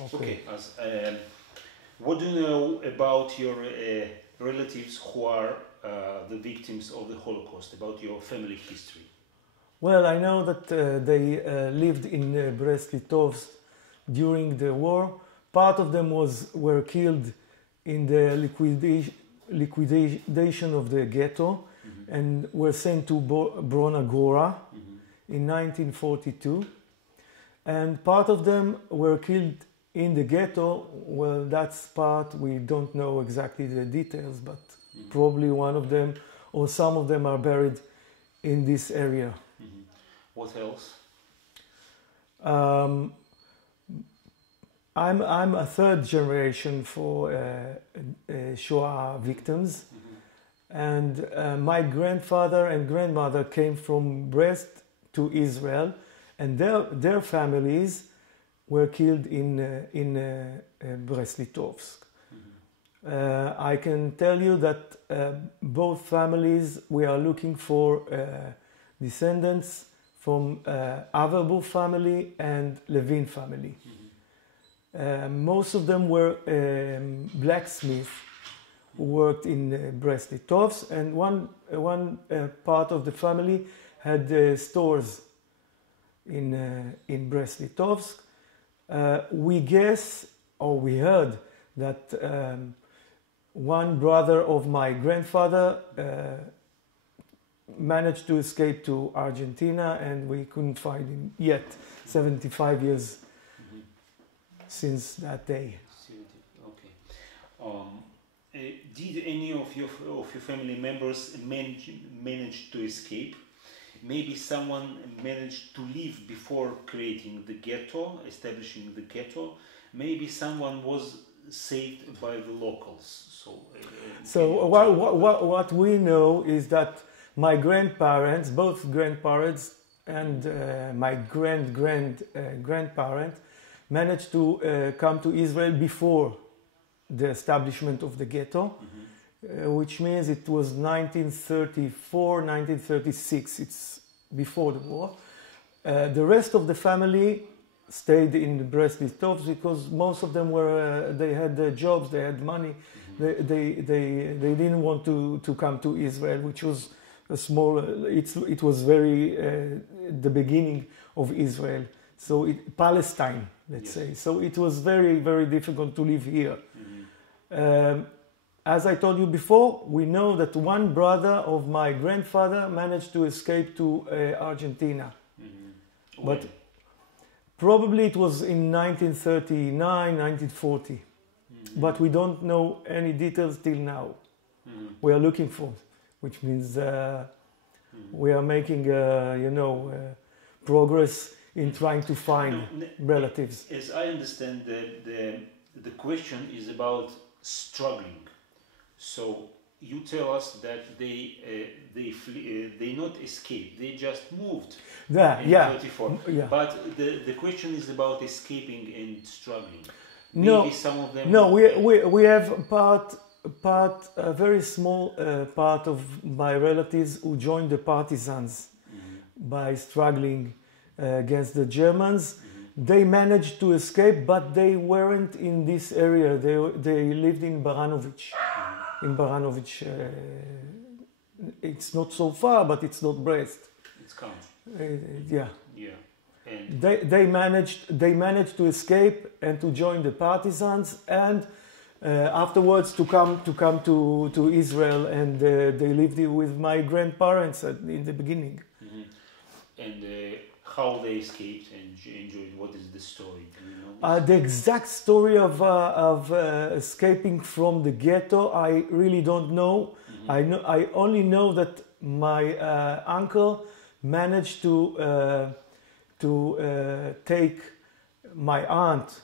Okay. What do you know about your relatives who are the victims of the Holocaust, about your family history? Well, I know that they lived in bрэст-літоўск during the war. Part of them were killed in the liquidation of the ghetto and were sent to Brona Gora in 1942. And part of them were killed in the ghetto. Well, that's part we don't know exactly the details, but probably one of them or some of them are buried in this area. What else? I'm a third generation for Shoah victims, and my grandfather and grandmother came from Brest to Israel, and their families were killed in bрэст-літоўск. I can tell you that both families, we are looking for descendants from Averbu family and Levin family. Most of them were blacksmiths who worked in bрэст-літоўск, and one part of the family had stores in bрэст-літоўсk. We guess, or we heard, that one brother of my grandfather managed to escape to Argentina, and we couldn't find him yet, 75 years since that day. Okay. Did any of your family members manage to escape? Maybe someone managed to leave before creating the ghetto, establishing the ghetto. Maybe someone was saved by the locals. So what we know is that my grandparents, both grandparents and my grandparent, managed to come to Israel before the establishment of the ghetto, which means it was 1934, 1936. It's before the war. The rest of the family stayed in brést-літоўск because most of them they had their jobs, they had money. They didn't want to come to Israel, which was a small. It was very the beginning of Israel. So Palestine, let's say. So it was very, very difficult to live here. As I told you before, we know that one brother of my grandfather managed to escape to Argentina. But probably it was in 1939, 1940. But we don't know any details till now. We are looking for, which means we are making, progress in trying to find relatives. As I understand, the question is about struggling. So you tell us that they not escaped, they just moved in 1934. But the question is about escaping and struggling. Maybe some of them. No, we have a very small part of my relatives who joined the partisans by struggling against the Germans. They managed to escape, but they weren't in this area. They lived in Baranovich. In Baranovich, it's not so far, but it's not Brest. It's country. Yeah. And they managed to escape and to join the partisans, and afterwards to come to Israel, and they lived with my grandparents in the beginning. And how they escaped and enjoyed? What is the story? Do you know? The exact story of escaping from the ghetto, I really don't know. I only know that my uncle managed to take my aunt.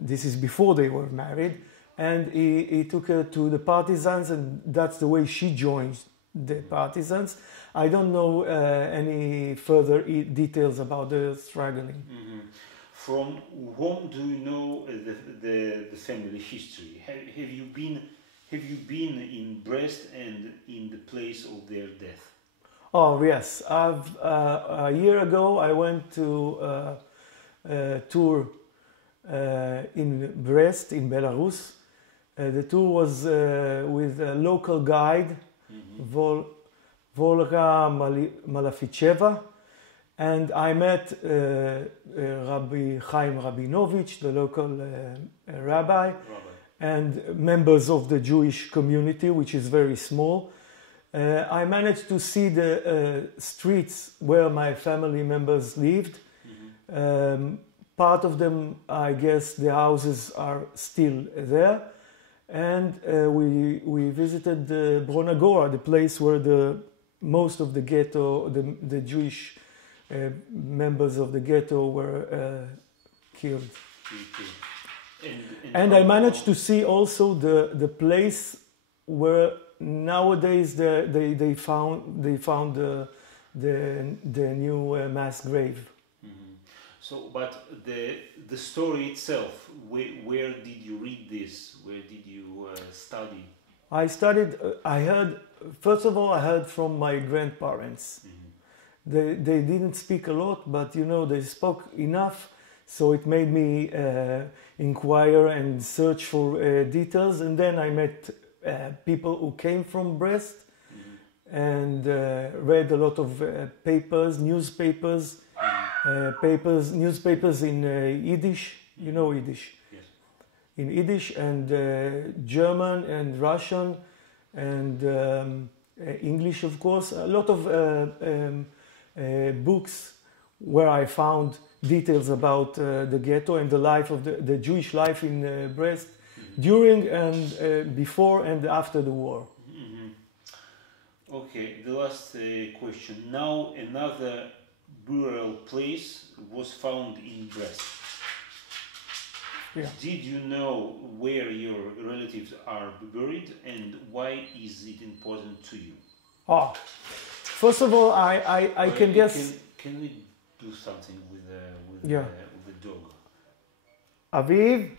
This is before they were married, and he took her to the partisans, and that's the way she joined the partisans. I don't know any further details about the struggling. From whom do you know the family history? Have you been in Brest and in the place of their death? Oh yes, a year ago I went to tour in Brest, in Belarus. The tour was with a local guide, Volga Malaficheva, and I met Rabbi Chaim Rabinovich, the local rabbi, and members of the Jewish community, which is very small. I managed to see the streets where my family members lived. Part of them, I guess, the houses are still there. And we visited Bronagora, the place where most of the ghetto, the Jewish members of the ghetto were killed. And I managed to see also the place where nowadays they found the new mass grave. So, but the story itself, where did you read this? Where did you study? I studied. I heard. First of all, I heard from my grandparents. They didn't speak a lot, but you know they spoke enough, so it made me inquire and search for details. And then I met people who came from Brest and read a lot of papers, newspapers. Newspapers in Yiddish, you know Yiddish? Yes. In Yiddish and German and Russian and English, of course. A lot of books where I found details about the ghetto and the life of the Jewish life in Brest during and before and after the war. Okay, the last question. Now another burial place was found in Brest. Yeah. Did you know where your relatives are buried and why is it important to you? First of all, I can guess. Can we do something with Yeah. the dog? Aviv,